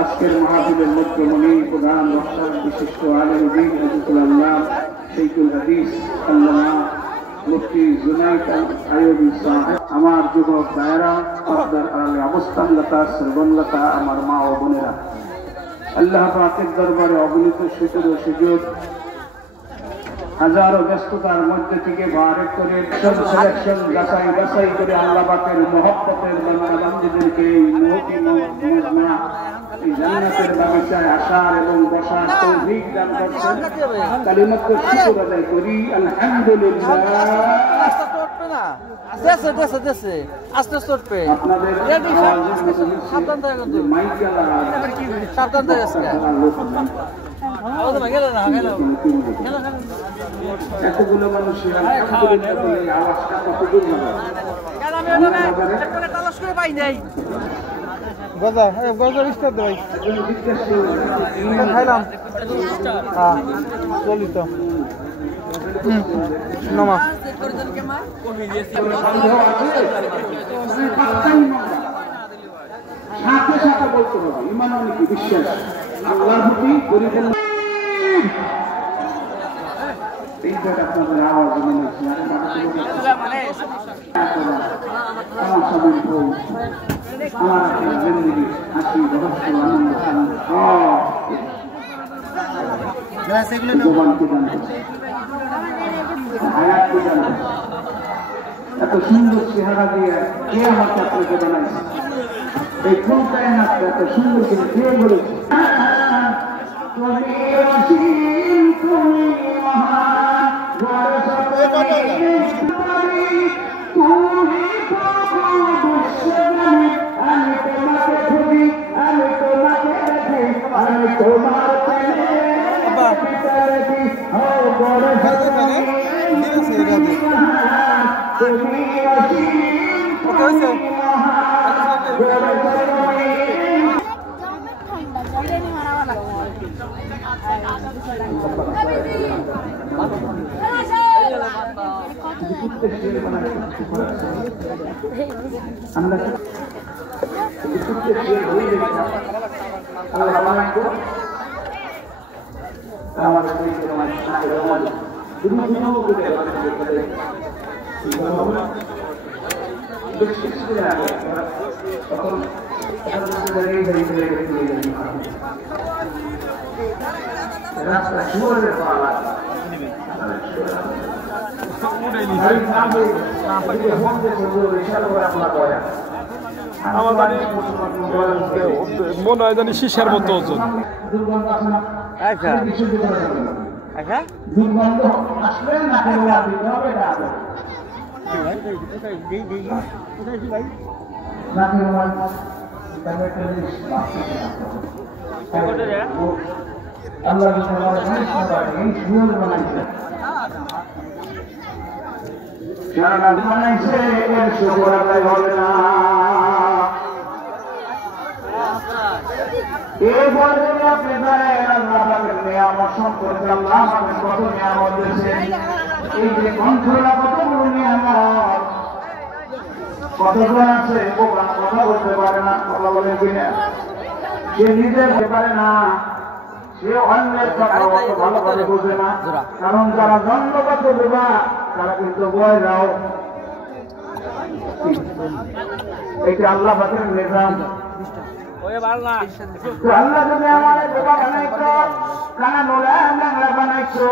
আজকের মাহফিলের মধ্যমণি প্রধান বক্তা বিশিষ্ট আলেম দ্বীন হযরতুল আল্লাহ শাইখুল হাদিস আল্লামা মুফতি জুনাইদ আইয়ুবী সাহেব, আমার যুবক ভাইয়েরা, পর্দার আড়ালে অবস্থানরতা শ্রবণরতা আমার মা ও বোনেরা, আল্লাহ পাকের দরবারে অগণিত শুকর ও সুজুদ, হাজারো ব্যস্ততার মধ্যে থেকে বার করে সিলেকশন যাচাই করে আল্লাহ পাকের মহব্বতের বান্দাবান্দীদেরকে এই মুহূর্তে মজমা এই জান্নাতের বাগিচায় আসার এবং বসার তৌফিক দান করছেন। কালিমাতুল শুকর আদায় করি আলহামদুলিল্লাহ। এতগুলো মানুষের আওয়াজটা কত দূর খাইলাম চলিত নমা সাথে সাথে বলতে হবে ইমান মানে কি? বিশ্বাস, আল্লাহর প্রতি পরিপূর্ণ। এইটা আপনাদের আওয়াজ মনে হচ্ছে আমার সবের বই, আমার জিন্দগি হাসি রহস্য আনন্দ জবানকে জানতে, হায়াতকে জানতে, এত সুন্দর চেহারা দিয়ে কে আমার চাকরিকে বানাইছে? এই কোন কায়নাতটা এত সুন্দর করে কে বলেছে? মনে হয় জানি শিশার মতো ওজন। কতজন আছে কথা বলতে পারে না, কথা বলে কিনা, সে নিজে পারে না, সে অন্যের কথা ভালোভাবে বোঝে না। কারণ যারা জন্মগত বোঝা তারা কিন্তু বয়ে যাও, এটা আল্লাহ পাকের নিজাম। আল্লাহ যদি আমাদের বোকা বানাইতো, কানা নোলা বানাইছো,